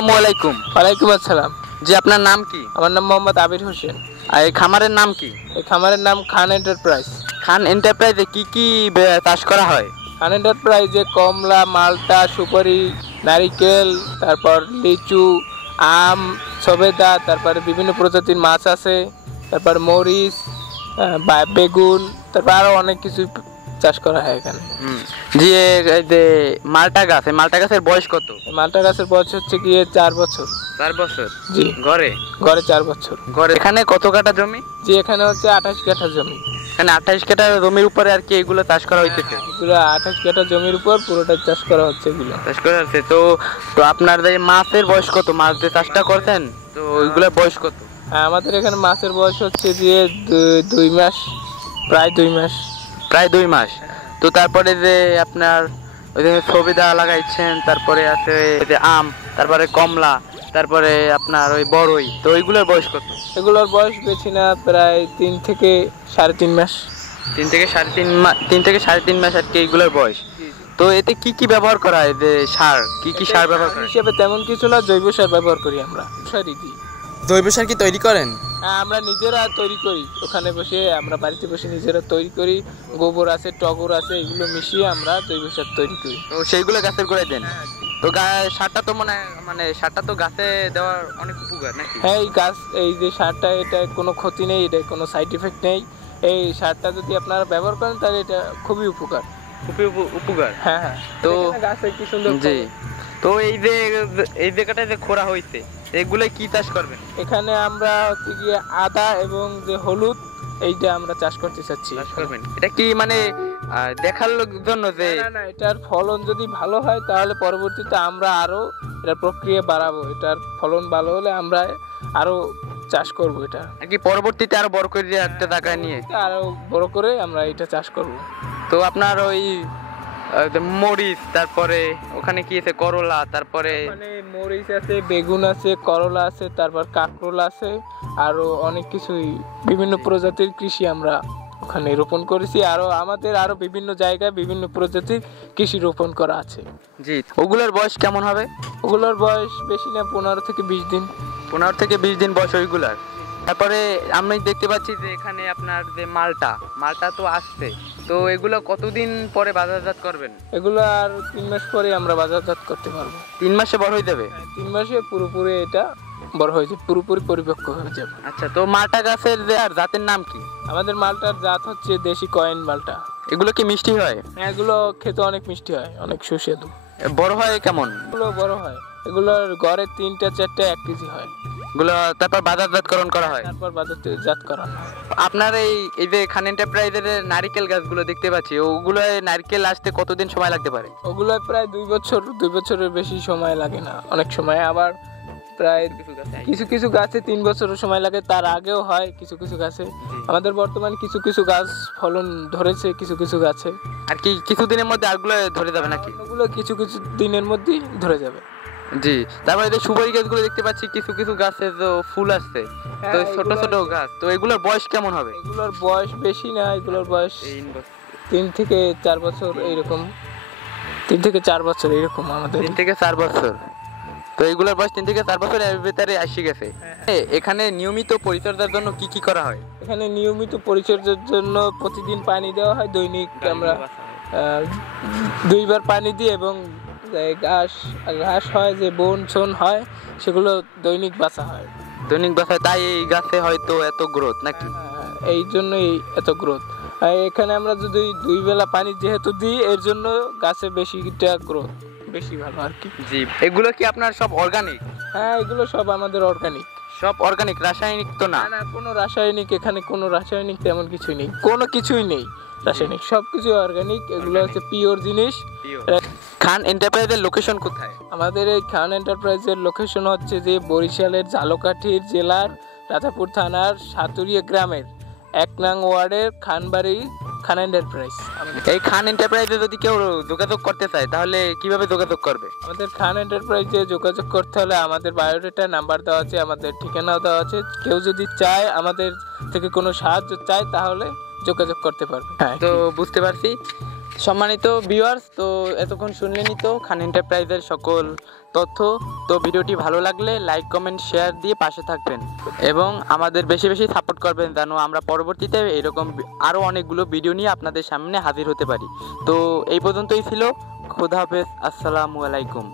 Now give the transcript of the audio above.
আসসালামু আলাইকুম। ওয়ালাইকুম আসসালাম। জি, আপনার নাম কি? আমার নাম মোহাম্মদ আবির হোসেন। আর এই খামারের নাম কি? এই খামারের নাম খান এন্টারপ্রাইজ। খান এন্টারপ্রাইজে কি কি চাষ করা হয়? খান এন্টারপ্রাইজে কমলা, মালটা, সুপারি, নারিকেল, তারপর লিচু, আম, সবেদা, তারপরে বিভিন্ন প্রজাতির মাছ আছে, তারপর মরিচ, বেগুন, তারপর আরও অনেক কিছু চাষ করা হয় এখানে। জি, এই যে মালটা গাছ, এই মালটা গাছের বয়স কত? মালটা গাছের বয়স হচ্ছে গিয়ে 4 বছর। 4 বছর? জি। ঘরে? ঘরে 4 বছর। ঘরে। এখানে কত কাঠা জমি? জি, এখানে হচ্ছে 28 কাঠা জমি। এখানে 28 কাঠা জমির উপরে আর কি এগুলো চাষ করা হইতেছে? এগুলো 28 কাঠা জমির উপর পুরোটা চাষ করা হচ্ছে এগুলো। চাষ করা হচ্ছে। তো তো আপনার এই মাছের বয়স কত? মাছ যে চাষটা করতেন, তো ওইগুলোর বয়স কত? আমাদের এখানে মাছের বয়স হচ্ছে যে 2 মাস, প্রায় 2 মাস। প্রায় 2 মাস। তো তারপরে যে আপনার ওই যে সবেদা লাগাইছেন, তারপরে আছে ওই যে আম, তারপরে কমলা, তারপরে আপনার ওই বড়ই, তো ওইগুলোর বয়স কত? এগুলোর বয়স বেশি না, প্রায় 3 থেকে 3.5 মাস। 3 থেকে 3.5 মাস, 3 থেকে 3.5 মাস আর কি এইগুলোর বয়স। তো এতে কি কি ব্যবহার করা হয়? যে সার, কি কি সার ব্যবহার করা হিসেবে তেমন কিছু না, জৈব সার ব্যবহার করি আমরা। সারই দিই। জৈব সার কি তৈরি করেন? হ্যাঁ, আমরা নিজেরা তৈরি করি। ওখানে বসে আমরা বাড়িতে বসে নিজেরা তৈরি করি। গোবর আছে, টগর আছে, এগুলো মিশিয়ে আমরা জৈব সার তৈরি করি। তো সেইগুলো গাছের গোড়ায় দেন? তো সারটা তো মানে সারটা তো গাছে দেওয়ার অনেক উপকার নাকি? হ্যাঁ, এই গাছ, এই যে সারটা, এটা কোনো ক্ষতি নেই, এটা কোনো সাইড ইফেক্ট নেই। এই সারটা যদি আপনারা ব্যবহার করেন তাহলে এটা খুবই উপকার। খুবই উপকার। হ্যাঁ হ্যাঁ। তো গাছে কি সুন্দর। জি। তো এই যে এই জায়গাটায় যে খোঁড়া হয়েছে, এগুলো কি চাষ করবেন? এখানে আমরা হচ্ছে গিয়ে আদা এবং যে হলুদ, এইটা আমরা চাষ করতে চাচ্ছি। চাষ করবেন? এটা কি মানে দেখার জন্য যে? না না, এটার ফলন যদি ভালো হয় তাহলে পরবর্তীতে আমরা আরো এটার প্রক্রিয়া বাড়াবো। এটার ফলন ভালো হলে আমরা আরো চাষ করব। এটা আর কি পরবর্তীতে আরো বড় করে একটা টাকা নিয়ে আরো বড় করে আমরা এটা চাষ করব। তো আপনার ওই মরিচ, তারপরে ওখানে কি আছে করলা, তারপরে মানে মরিচ আছে, বেগুন আছে, করলা আছে, তারপর কাঁকরোল আছে, আরো অনেক কিছুই, বিভিন্ন প্রজাতির কৃষি আমরা ওখানে রোপণ করেছি। আমাদের আরো বিভিন্ন জায়গায় বিভিন্ন প্রজাতির কৃষি রোপণ করা আছে। জি। ওগুলোর বয়স কেমন হবে? ওগুলোর বয়স বেশি না, 15 থেকে 20 দিন। 15 থেকে 20 দিন বয়স ওইগুলার। তারপরে আমি দেখতে পাচ্ছি যে এখানে আপনার যে মালটা তো আসছে, তো এগুলো কতদিন পরে বাজারজাত করবেন? এগুলো আর 3 মাস পরে আমরা বাজারজাত করতে পারবো। 3 মাসে বড় হয়ে যাবে? 3 মাসে পুরোপুরি এটা বড় হয়ে যাবে, পুরোপুরি পরিপক্ক হয়ে যাবে। আচ্ছা, তো মালটা গাছের জাতের নাম কি? আমাদের মালটার জাত হচ্ছে দেশি কয়েন মালটা। এগুলো কি মিষ্টি হয়? এগুলো খেতে অনেক মিষ্টি হয়, অনেক সুস্বাদু। বড় হয় কেমন? এগুলো বড় হয়, এগুলোর গড়ে 3টা 4টা 1 কেজি হয়। এগুলো তারপর বাজারজাতকরণ করা হয়? তারপর বাজারজাত করা হয়। আপনার এই যে খান এন্টারপ্রাইজের নারকেল গাছগুলো দেখতে পাচ্ছি, ওগুলো নারকেল আসতে কতদিন সময় লাগতে পারে? ওগুলো প্রায় 2 বছরের বেশি সময় লাগে না, অনেক সময়। আবার প্রায় কিছু কিছু গাছে 3 বছরের সময় লাগে, তার আগেও হয় কিছু কিছু গাছে। আমাদের বর্তমানে কিছু কিছু গাছ ফলন ধরেছে, কিছু কিছু গাছে। আর কি কিছুদিনের মধ্যে আরগুলো ধরে যাবে নাকি? ওগুলো কিছু কিছু দিনের মধ্যেই ধরে যাবে। জি। তারপরে এই সুপারি গাছগুলো দেখতে পাচ্ছি, কিছু কিছু গাছে তো ফুল আসছে, তো ছোট ছোট গাছ, তো এগুলোর বয়স কেমন হবে? এগুলোর বয়স বেশি না, এগুলোর বয়স 3 থেকে 4 বছর এইরকম। 3 থেকে 4 বছর এইরকম আমাদের। 3 থেকে 4 বছর। তো এগুলোর বয়স 3 থেকে 4 বছর এর ভিতরে আসি গেছে। এখানে নিয়মিত পরিচর্যার জন্য কি কি করা হয়? এখানে নিয়মিত পরিচর্যার জন্য প্রতিদিন পানি দেওয়া হয়। দৈনিক আমরা 2 বার পানি দিই, এবং ঘাস হয়, যে বন ছন হয়, সেগুলো দৈনিক বাছা হয়। দৈনিক বাসায়, তাই এই গাছে হয়তো এত গ্রোথ নাকি? এই জন্যই এত গ্রোথ। এখানে আমরা যদি 2 বেলা পানি যেহেতু দিই, এর জন্য গাছে বেশিটা গ্রোথ, বেশি ভালো আর কি। জি। এগুলো কি আপনার সব অর্গানিক? হ্যাঁ, এগুলো সব আমাদের অর্গানিক। সব অর্গানিক, রাসায়নিক তো না? না, কোনো রাসায়নিক, এখানে কোনো রাসায়নিক তেমন কিছুই নেই, কোনো কিছুই নেই রাসায়নিক, সবকিছু অর্গানিক। এগুলো হচ্ছে পিওর জিনিস। খান এন্টারপ্রাইজের লোকেশন কোথায়? আমাদের এই খান এন্টারপ্রাইজের লোকেশন হচ্ছে যে বরিশালের ঝালকাঠির জেলার রাজাপুর থানার সাতুরিয়া গ্রামের 1 নং ওয়ার্ডের খানবাড়ি খান এন্টারপ্রাইজ। এই খান এন্টারপ্রাইজে যদি কেউ যোগাযোগ করতে চায় তাহলে কিভাবে যোগাযোগ করবে? আমাদের খান এন্টারপ্রাইজে যোগাযোগ করতে হলে আমাদের বায়োডাটা নাম্বার দেওয়া আছে, আমাদের ঠিকানাও দেওয়া আছে। কেউ যদি চায়, আমাদের থেকে কোনো সাহায্য চায়, তাহলে যোগাযোগ করতে পারবে। তো বুঝতে পারছি। সম্মানিত ভিউয়ার্স, তো এতক্ষণ শুনলেনই তো খান এন্টারপ্রাইজের সকল তথ্য। তো ভিডিওটি ভালো লাগলে লাইক কমেন্ট শেয়ার দিয়ে পাশে থাকবেন এবং আমাদের বেশি বেশি সাপোর্ট করবেন, যেন আমরা পরবর্তীতে এরকম আরও অনেকগুলো ভিডিও নিয়ে আপনাদের সামনে হাজির হতে পারি। তো এই পর্যন্তই ছিল। খোদা হাফেজ, আসসালামু আলাইকুম।